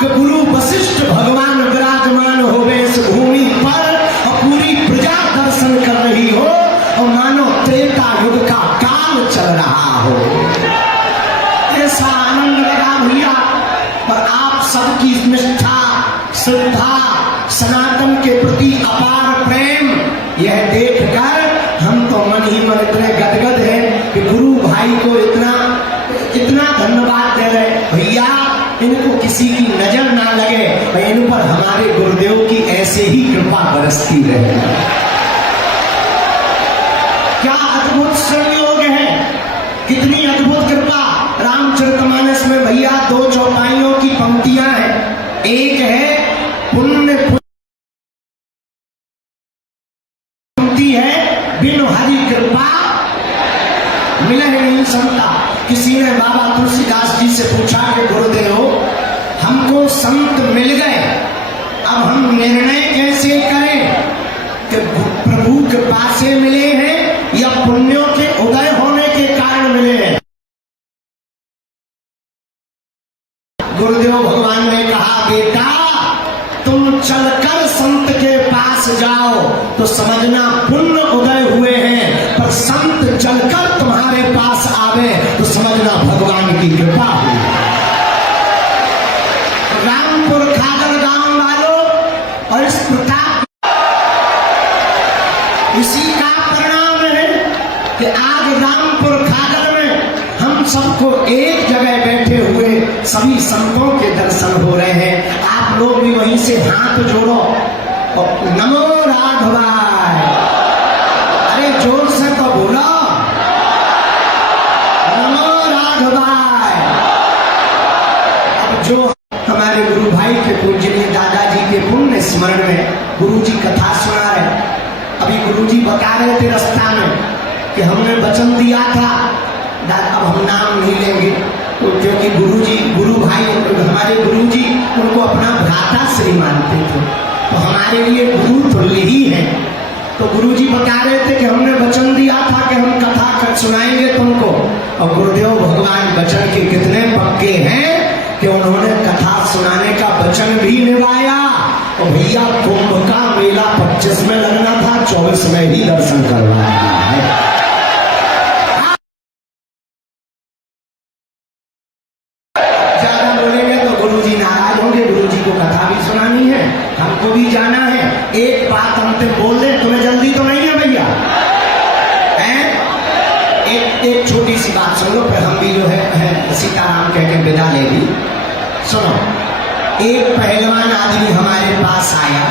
कि गुरु वशिष्ठ भगवान विराजमान होवे इस भूमि पर और पूरी प्रजा दर्शन कर रही हो और मानो त्रेता युग का काल चल रहा हो। ऐसा आनंद लगा भैया। पर आप सबकी निष्ठा, श्रद्धा, सनातन के प्रति अपार प्रेम, यह देखकर हम तो मन ही मन इतने गदगद हैं कि गुरु भाई को इतना धन्यवाद दे रहे। भैया इनको किसी की नजर ना लगे, इन पर हमारे गुरुदेव की ऐसे ही कृपा बरसती रहे। क्या अद्भुत संयोग है, कितनी अद्भुत कृपा। रामचरितमानस में भैया 2 चौपाइयों की पंक्तियां हैं। एक है पुण्य पंक्ति है, बिनु हरि कृपा मिले नहीं संता। किसी ने बाबा तुलसीदास जी से पूछा कि गुरुदेव हमको संत मिल गए, अब हम निर्णय कैसे करें कि प्रभु कृपा से मिले हैं या पुण्यों के उदय होने के कारण मिले हैं। गुरुदेव भगवान ने कहा बेटा तुम चलकर संत के पास जाओ तो समझना पुण्य उदय हुए हैं, पर संत चलकर तुम्हारे पास आवे तो समझना भगवान की कृपा हुई। रामपुर खादर गांव वालों और इस प्रताप, इसी का परिणाम है कि आज रामपुर खादर में हम सबको एक जगह बैठे हुए सभी संतों के दर्शन हो रहे हैं। आप लोग भी वहीं से हाथ जोड़ो और नमो राघवाय, अरे जोर से तो बोलो नमो राघवाय। अब जो हमारे गुरु भाई के पूजनीय दादाजी के पुण्य स्मरण में गुरु जी कथा सुना रहे। अभी गुरु जी बता रहे थे रास्ता में कि हमने वचन दिया था, अब हम नाम नहीं लेंगे तो, क्योंकि गुरु भाई हमारे गुरु जी उनको अपना भ्राता श्री मानते थे, तो हमारे लिए गुरु तुल्य ही है। तो गुरु जी बता रहे थे कि हमने वचन दिया था कि हम कथा कर सुनाएंगे तुमको, और गुरुदेव भगवान वचन के कितने पक्के हैं कि उन्होंने कथा सुनाने का वचन भी निभाया। और भैया कुंभ का मेला 25 में लगना था, 24 में ही दर्शन करवाया है। हमको भी जाना है। एक बात हमसे बोल दे, तुम्हें जल्दी तो नहीं है भैया, एक छोटी सी बात सुनो, फिर हम भी जो है सीताराम कह के विदा ले ली। सुनो, एक पहलवान आदमी हमारे पास आया,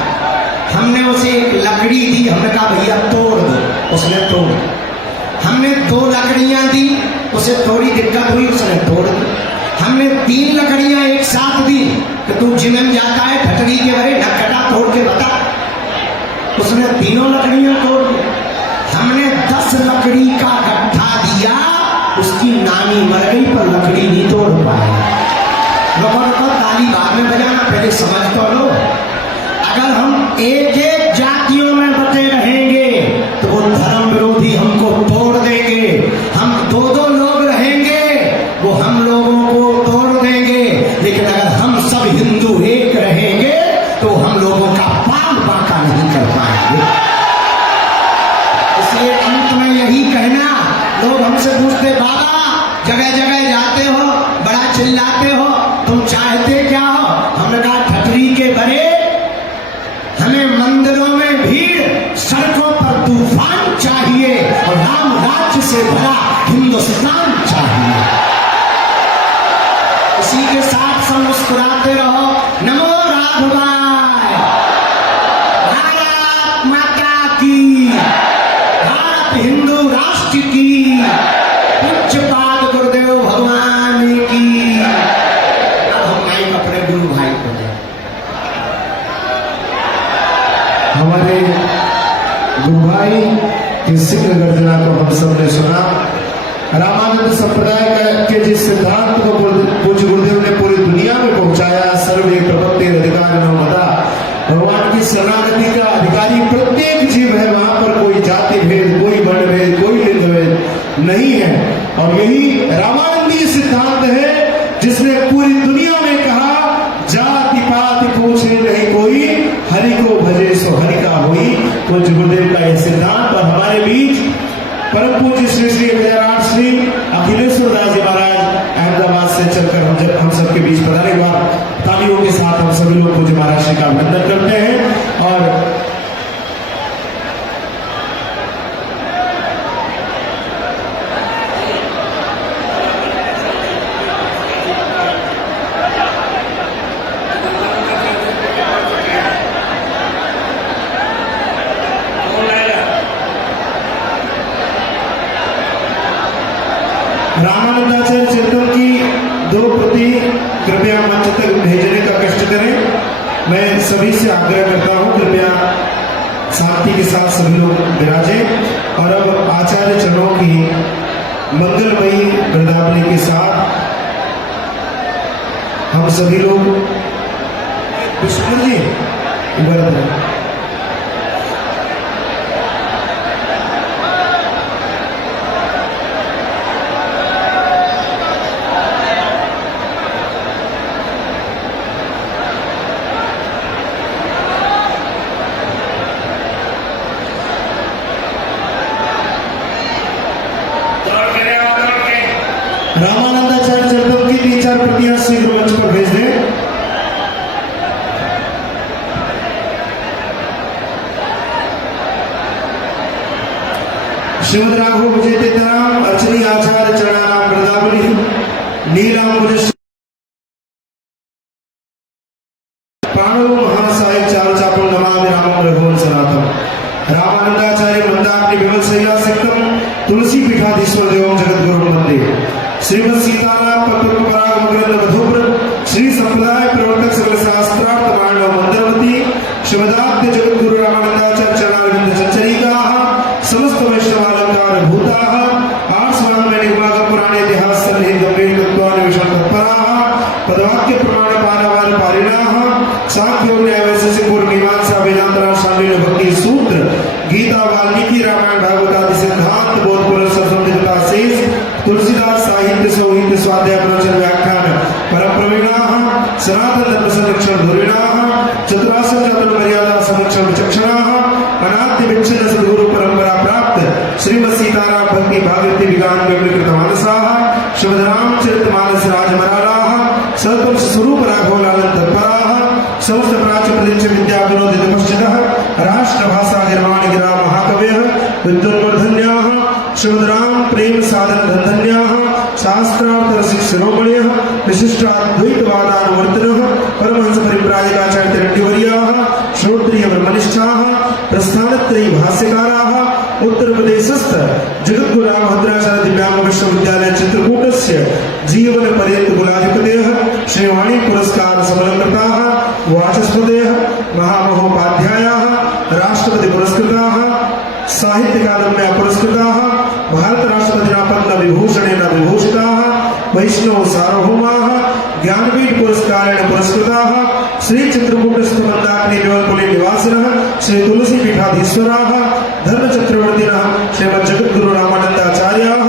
हमने उसे एक लकड़ी दी, हमने कहा भैया तोड़ दो, उसने तोड़। हमने 2 लकड़ियां दी, उसे थोड़ी दिक्कत हुई, उसने तोड़ दी। हमने 3 लकड़ियां एक साथ दी कि तू जिमन जाता है ठटरी के भरे नकटा तोड़ के बता, उसने 3 लकड़ियां तोड़ दी। हमने 10 लकड़ी का गट्ठा दिया, उसकी नानी मर गई पर लकड़ी नहीं तोड़ पाए। लोगों को ताली बाद में बजाना, पहले समझ तो लो। अगर हम एक जातियों में बटे रहेंगे तो वो धर्म विरोधी हमको तोड़ देंगे। हम 2 लोग रहेंगे वो हम लोगों को तोड़ देंगे, लेकिन अगर हम सब हिंदू एक रहेंगे तो हम लोगों का पाल बाका नहीं कर पाएंगे। इसलिए अंत में यही कहना, लोग हमसे पूछते बाबा जगह जगह जाते हो, बड़ा चिल्लाते हो, तुम चाहते क्या हो? हमने कहा ठटरी के बड़े, हमें मंदिरों में भीड़, सड़कों पर तूफान चाहिए और राम राज्य से भरा हिंदुस्तान चाहिए। इसी के साथ सब मुस्कुराते रहो। नमो राघवाय, भारत माता की, भारत हिंदू राष्ट्र की, पूज्यपाद गुरुदेव भगवान की। अब हम माइक अपने गुरु भाई को दें। हमारे गुरु भाई की सिद्ध गर्जना को हम सबने सुना। रामानंद संप्रदाय के जिस सिद्धांत को पूज्य गुरुदेव ने पूरी दुनिया में पहुंचाया, सर्वे प्रपत्ति अधिकार न मता, भगवान की शरणागति का अधिकारी प्रत्येक जीव है। वहां पर कोई जाति भेद, कोई वर्ण भेद, कोई लिंग भेद नहीं है। और यही रामानंदी सिद्धांत है जिसने पूरी दुनिया में कहा जात पूज्य श्री श्री विजयराज श्री अखिलेश्वर दास जी महाराज अहमदाबाद से चलकर हम सबके बीच पधारे। एक बार तालियों के साथ हम सभी लोग पूज्य महाराज श्री का अभिनंदन करते हैं। और रामानंदाचार्य चरितम की 2 प्रति कृपया मंच तक भेजने का कष्ट करें। मैं सभी से आग्रह करता हूं, कृपया शांति के साथ सभी लोग विराजें। और अब आचार्य चरणों की मंगलमयी वृंदावली के साथ हम सभी लोग विष्णु जी वरद रामानंदाचार्य चरितम की 3-4 प्रतियां शीघ्र मंच पर भेज दें। श्रीमद राघव विजय तेतराम अर्चनी आचार्य चरणानाम वृंदावली नीलांबुज पाणो महासाय चारु चापल नमामि रामं रघुवर सनातम। रामानंदाचार्य मंदाग्नि विमल शैला सिक्तम तुलसी पीठाधीश्वर देवं जगद्गुरुं वंदे। श्रीमद सीताराम पत्र पराग मकरंद मधुप्र श्री संप्रदाय प्रवर्तक सकल शास्त्रार्थ मानव मंत्रवती श्रीमदाद्य जगद्गुरु रामानंदाचार्य चरणारविंद चंचरिका समस्त वैष्णवालंकार भूता आर्षवांग निगमाग पुराण इतिहास सन्निहित गंभीर तत्वान्वेषण तत्परा पदवाक्य प्रमाण पारावार पारिणाः सांख्य योग न्याय वैशेषिक पूर्व मीमांसा वेदांतरा शांडिल्य भक्ति सूत्र गीता वाल्मीकि रामायण भागवत आदि सिद्धांत बोध पुरुष संबंधितता शेष तुलसीदास साहित्य सौहित्य स्वाध्याय प्रवचन व्याख्यान परम प्रवीणाः सनातन धर्म संरक्षण धुरीणाः चतुराश्र चातुर मर्यादा संरक्षण विचक्षणाः अनाद्य विच्छिन्न सद्गुरु परंपरा प्राप्त श्रीमद सीताराम भक्ति भागवती विगान विकृत मानसाः श्रीमद रामचरित मानस राजमरालाः सतपुरुष स्वरूप राघव लालन तत्पराः समस्त प्राच्य प्रदेश विद्या विनोदित पश्चितः राष्ट्र भाषा निर्माण गिरा महाकवयः विद्वन्वर्धन्याः श्रीमद राम प्रेम साधन धन्याः शास्त्रार्थ रसिक शिरोमणियः विशिष्टाद्वैतवादानुवर्तिनः परमहंस परिव्राजकाचार्य तिरण्यवर्याः श्रोत्रिय ब्रह्मनिष्ठाः प्रस्थानत्रयी भाष्यकाराः उत्तर प्रदेशस्थ जगद्गुरु रामभद्राचार्य दिव्यांग विश्वविद्यालय चित्रकूटस्य जीवन पर्यंत कुलाधिपतयः श्रीवाणी पुरस्कार समलंकृताः वाचस्पतयः महामहोपाध्यायाः राष्ट्रपति पुरस्कृताः साहित्य अकादम्या पुरस्कृताः भारत राष्ट्रपतिना पद्म विभूषणेन विभूषिताः वैष्णव सार्वभौमाः ज्ञानपीठ पुरस्कारेण पुरस्कृताः श्री चित्रकूटस्थ मंदाकिनी विमलपुरी निवासिनः श्री तुलसी पीठाधीश्वराः धर्म चक्रवर्तिनः श्रीमद् जगद्गुरु रामानंदाचार्याः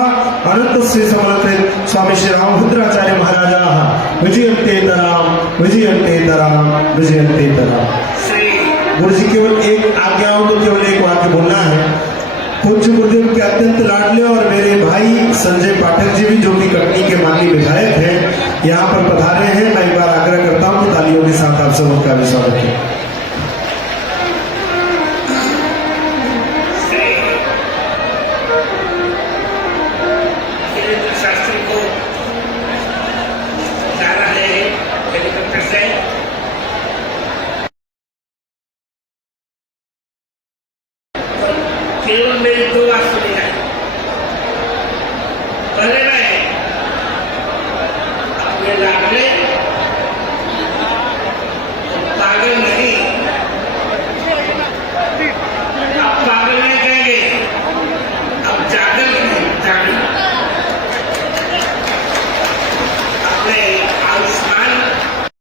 अनंत श्री समलकृत स्वामी श्री रामभद्राचार्य महाराजाः विजयन्तेतराम विजयन्तेतराम विजयन्तेतराम। गुरु जी केवल एक आज्ञा हो तो केवल एक वाक्य बोलना है। पूज्य गुरुदेव के अत्यंत लाडले और मेरे भाई संजय पाठक जी भी जो कि कटनी के माननीय विधायक हैं यहाँ पर पधारे हैं। मैं एक बार आग्रह करता हूँ कि तालियों के साथ आप सबका भी स्वागत है।